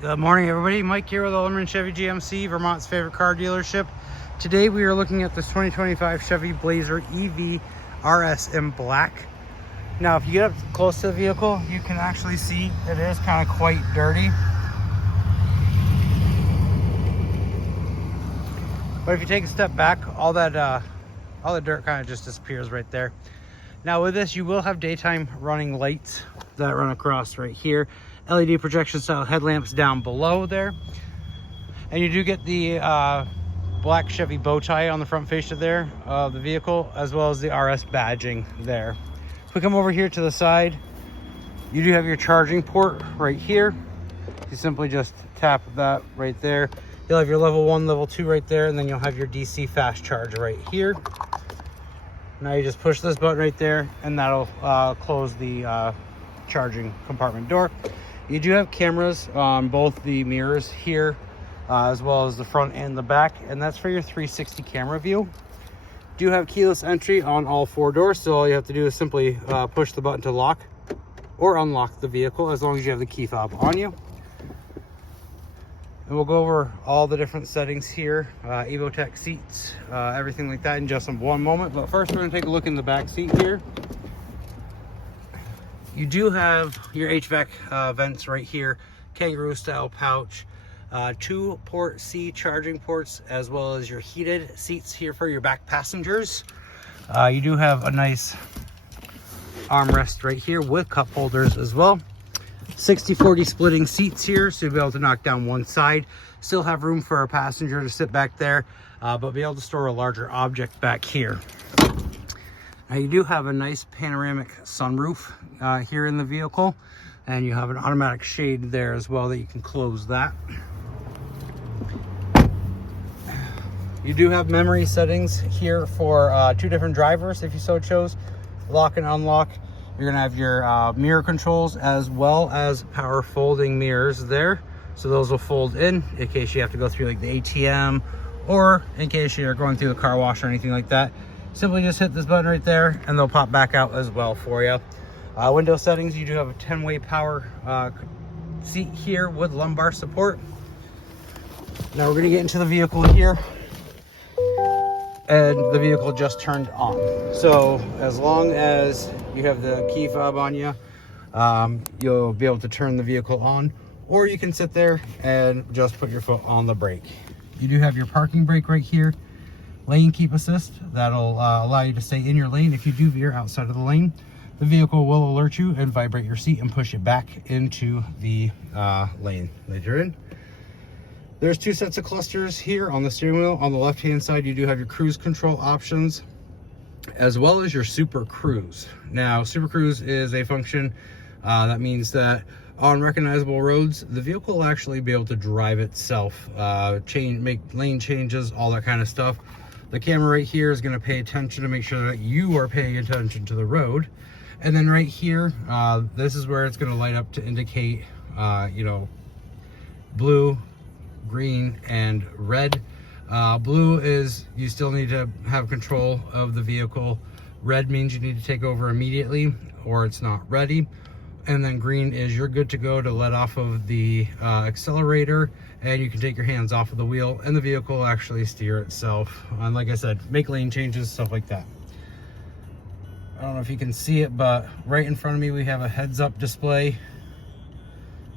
Good morning, everybody. Mike here with Ullerman Chevy GMC, Vermont's favorite car dealership. Today we are looking at this 2025 Chevy Blazer EV RS in black. Now, if you get up close to the vehicle, you can actually see it is kind of quite dirty. But if you take a step back, all the dirt kind of just disappears right there. Now with this, you will have daytime running lights that run across right here. LED projection style headlamps down below there. And you do get the black Chevy bow tie on the front fascia there of the vehicle, as well as the RS badging there. If we come over here to the side, you do have your charging port right here. You simply just tap that right there. You'll have your level 1, level 2 right there, and then you'll have your DC fast charge right here. Now you just push this button right there, and that'll close the charging compartment door. You do have cameras on both the mirrors here, as well as the front and the back, and that's for your 360 camera view. You do have keyless entry on all 4 doors, so all you have to do is simply push the button to lock or unlock the vehicle, as long as you have the key fob on you. And we'll go over all the different settings here, Evotech seats, everything like that in just one moment. But first, we're going to take a look in the back seat here. You do have your HVAC vents right here, kangaroo style pouch, 2 port C charging ports, as well as your heated seats here for your back passengers. You do have a nice armrest right here with cup holders as well. 60-40 splitting seats here, so you'll be able to knock down one side. Still have room for a passenger to sit back there, but be able to store a larger object back here. Now you do have a nice panoramic sunroof here in the vehicle, and you have an automatic shade there as well that you can close that. You do have memory settings here for 2 different drivers if you so chose. Lock and unlock. You're gonna have your mirror controls, as well as power folding mirrors there. So those will fold in case you have to go through like the ATM, or in case you're going through the car wash or anything like that. Simply just hit this button right there and they'll pop back out as well for you. Window settings, you do have a 10-way power seat here with lumbar support. Now we're gonna get into the vehicle here, and the vehicle just turned on. So as long as you have the key fob on you, you'll be able to turn the vehicle on, or you can sit there and just put your foot on the brake. You do have your parking brake right here. Lane keep assist, that'll allow you to stay in your lane. If you do veer outside of the lane, the vehicle will alert you and vibrate your seat and push it back into the lane that you're in. There's 2 sets of clusters here on the steering wheel. On the left hand side, you do have your cruise control options, as well as your Super Cruise. Now, Super Cruise is a function that means that on recognizable roads, the vehicle will actually be able to drive itself, make lane changes, all that kind of stuff. The camera right here is going to pay attention to make sure that you are paying attention to the road. And then right here, this is where it's going to light up to indicate, blue, green, and red. Blue is you still need to have control of the vehicle. Red means you need to take over immediately or it's not ready. And then green is you're good to go to let off of the accelerator, and you can take your hands off of the wheel and the vehicle will actually steer itself. And like I said, make lane changes, stuff like that. I don't know if you can see it, but right in front of me we have a heads-up display.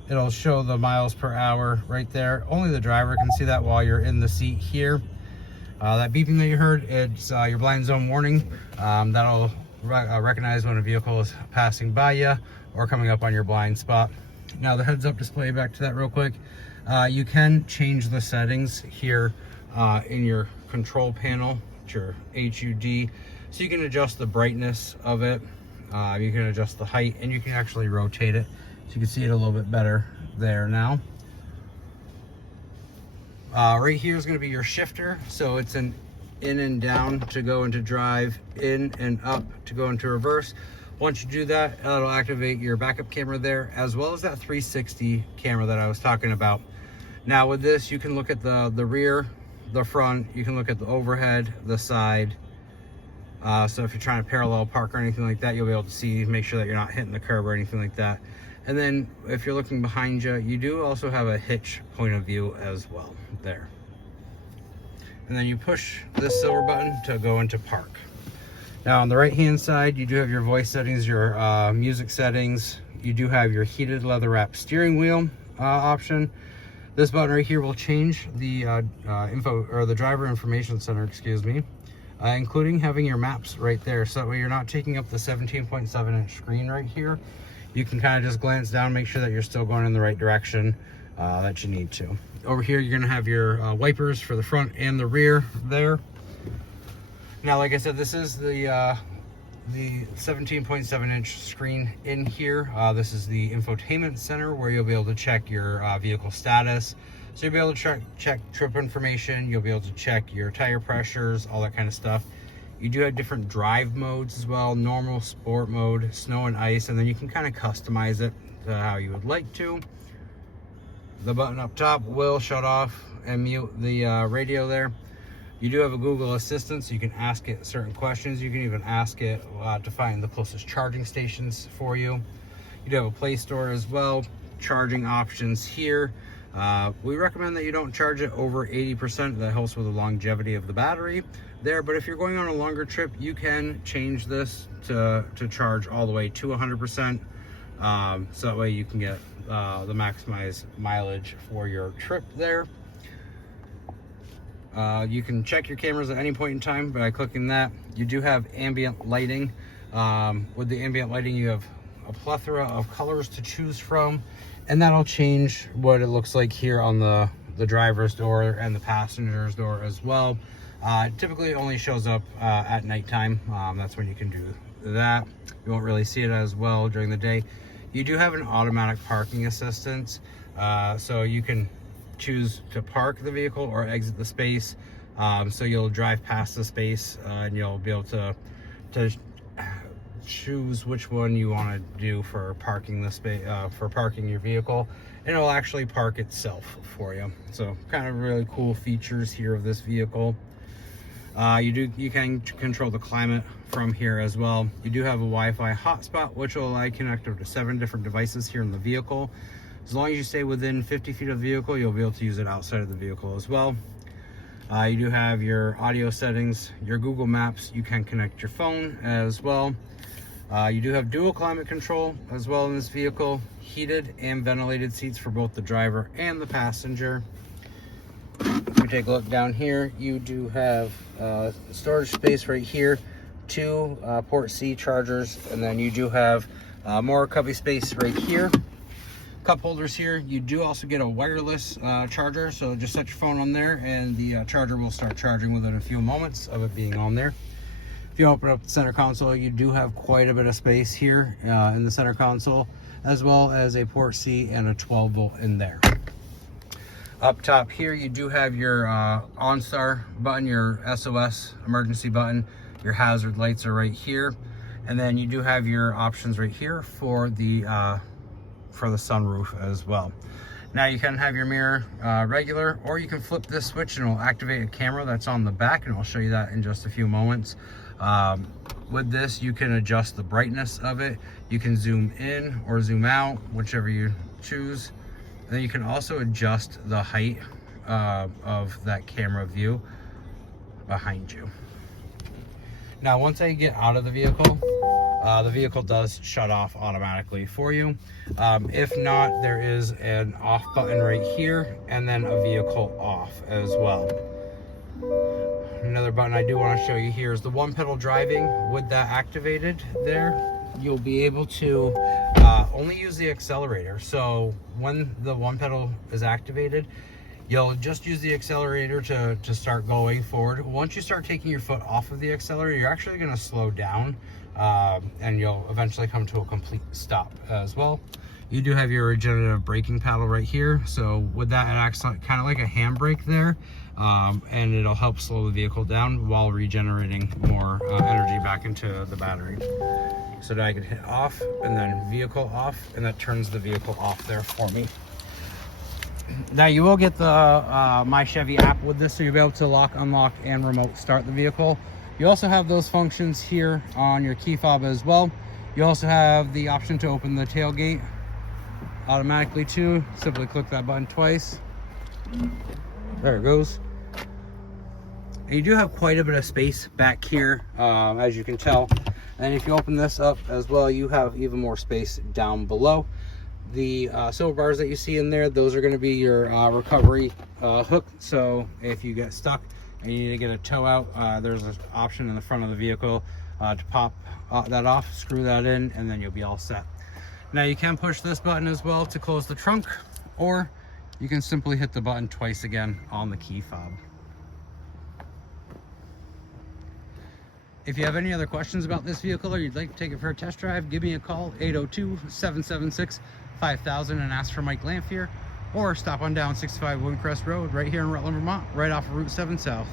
It'll show the miles per hour right there. Only the driver can see that while you're in the seat here. That beeping that you heard, it's your blind zone warning. That'll recognize when a vehicle is passing by you or coming up on your blind spot. Now the heads-up display, back to that real quick. You can change the settings here in your control panel, your HUD. So you can adjust the brightness of it. You can adjust the height, and you can actually rotate it. So you can see it a little bit better there now. Right here is going to be your shifter. So it's an in and down to go into drive, in and up to go into reverse. Once you do that, it'll activate your backup camera there, as well as that 360 camera that I was talking about. Now with this, you can look at the rear, the front, you can look at the overhead, the side. So if you're trying to parallel park or anything like that, you'll be able to see, make sure that you're not hitting the curb or anything like that. And then if you're looking behind you, you do also have a hitch point of view as well there. And then you push this silver button to go into park. Now on the right hand side, you do have your voice settings, your music settings. You do have your heated leather wrap steering wheel option. This button right here will change the the driver information center, excuse me, including having your maps right there. So that way you're not taking up the 17.7 inch screen right here. You can kind of just glance down, make sure that you're still going in the right direction that you need to. Over here, you're gonna have your wipers for the front and the rear there. Now, like I said, this is the 17.7 inch screen in here. This is the infotainment center where you'll be able to check your vehicle status. So you'll be able to check trip information, you'll be able to check your tire pressures, all that kind of stuff. You do have different drive modes as well, normal, sport mode, snow and ice, and then you can kind of customize it to how you would like to. The button up top will shut off and mute the radio there. You do have a Google Assistant, so you can ask it certain questions. You can even ask it to find the closest charging stations for you. You do have a Play Store as well, charging options here. We recommend that you don't charge it over 80%. That helps with the longevity of the battery there. But if you're going on a longer trip, you can change this to charge all the way to 100%. So that way you can get the maximized mileage for your trip there. You can check your cameras at any point in time by clicking that. You do have ambient lighting. With the ambient lighting, you have a plethora of colors to choose from, and that'll change what it looks like here on the driver's door and the passenger's door as well. Typically it only shows up at nighttime. That's when you can do that. You won't really see it as well during the day. You do have an automatic parking assistant, so you can choose to park the vehicle or exit the space. So you'll drive past the space and you'll be able to choose which one you want to do for parking the space, for parking your vehicle, and it'll actually park itself for you. So kind of really cool features here of this vehicle. You can control the climate from here as well. You do have a Wi-Fi hotspot, which will allow you to connect up to 7 different devices here in the vehicle. As long as you stay within 50 feet of the vehicle, you'll be able to use it outside of the vehicle as well. You do have your audio settings, your Google Maps. You can connect your phone as well. You do have dual climate control as well in this vehicle, heated and ventilated seats for both the driver and the passenger. If we take a look down here, you do have storage space right here, 2 port C chargers, and then you do have more cubby space right here. Cup holders here. You do also get a wireless charger, so just set your phone on there and the charger will start charging within a few moments of it being on there. If you open up the center console, you do have quite a bit of space here in the center console, as well as a port C and a 12 volt in there. Up top here, you do have your OnStar button, your SOS emergency button. Your hazard lights are right here, and then you do have your options right here for the sunroof as well. Now you can have your mirror regular, or you can flip this switch and it'll activate a camera that's on the back, and I'll show you that in just a few moments. With this, you can adjust the brightness of it. You can zoom in or zoom out, whichever you choose. And then you can also adjust the height of that camera view behind you. Now, once I get out of the vehicle does shut off automatically for you. If not, there is an off button right here, and then a vehicle off as well. Another button I do want to show you here is the one pedal driving. With that activated there, you'll be able to only use the accelerator. So when the one pedal is activated, you'll just use the accelerator to start going forward. Once you start taking your foot off of the accelerator, you're actually going to slow down, and you'll eventually come to a complete stop as well. You do have your regenerative braking paddle right here. So with that, it acts kind of like a handbrake there, and it'll help slow the vehicle down while regenerating more energy back into the battery. So now I can hit off and then vehicle off, and that turns the vehicle off there for me. Now you will get the My Chevy app with this, so you'll be able to lock, unlock, and remote start the vehicle. You also have those functions here on your key fob as well. You also have the option to open the tailgate automatically too. Simply click that button twice. There it goes. And you do have quite a bit of space back here, as you can tell. And if you open this up as well, you have even more space down below. The silver bars that you see in there, those are going to be your recovery hook. So if you get stuck and you need to get a tow out, there's an option in the front of the vehicle to pop that off, screw that in, and then you'll be all set. Now you can push this button as well to close the trunk, or you can simply hit the button twice again on the key fob. If you have any other questions about this vehicle or you'd like to take it for a test drive, give me a call, 802-776-5000, and ask for Mike Lanphier, or stop on down 65 Windcrest Road right here in Rutland, Vermont, right off of Route 7 South.